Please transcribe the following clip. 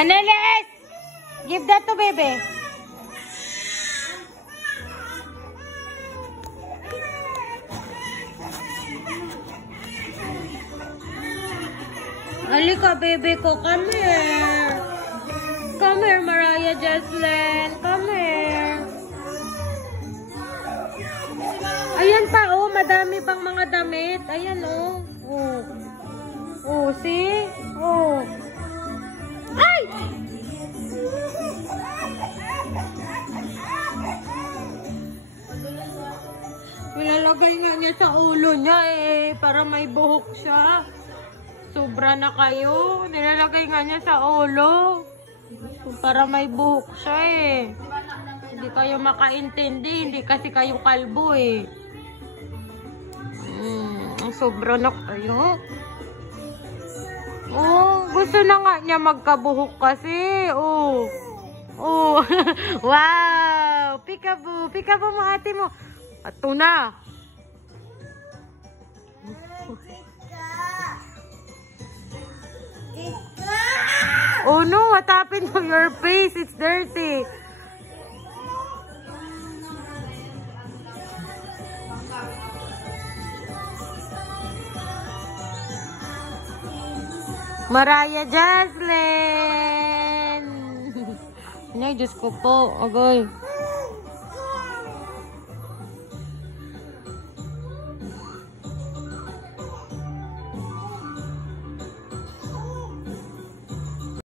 Annalise! Give that to baby. Halika, baby ko. Come here. Come here, Mariah Jocelyn. Come here. Ayan pa, oh. Madami pang mga damit. Ayan, oh. Oh. Oh, see? Oh. Ay! Ilalagay nga niya sa ulo niya, eh. Para may buhok siya. Sobra na kayo. Nilalagay nga niya sa ulo. Para may buhok siya eh. Hindi kayo makaintindi. Hindi kasi kayo kalbo eh. Sobra na kayo. Oh, gusto na nga niya magkabuhok kasi. Oh. Oh. Wow. Peekaboo. Peekaboo mo ate mo. Ato na. Oh no, what happened to your face? It's dirty. Mariah Jocelyn. Ay, Diyos ko po. Agoy.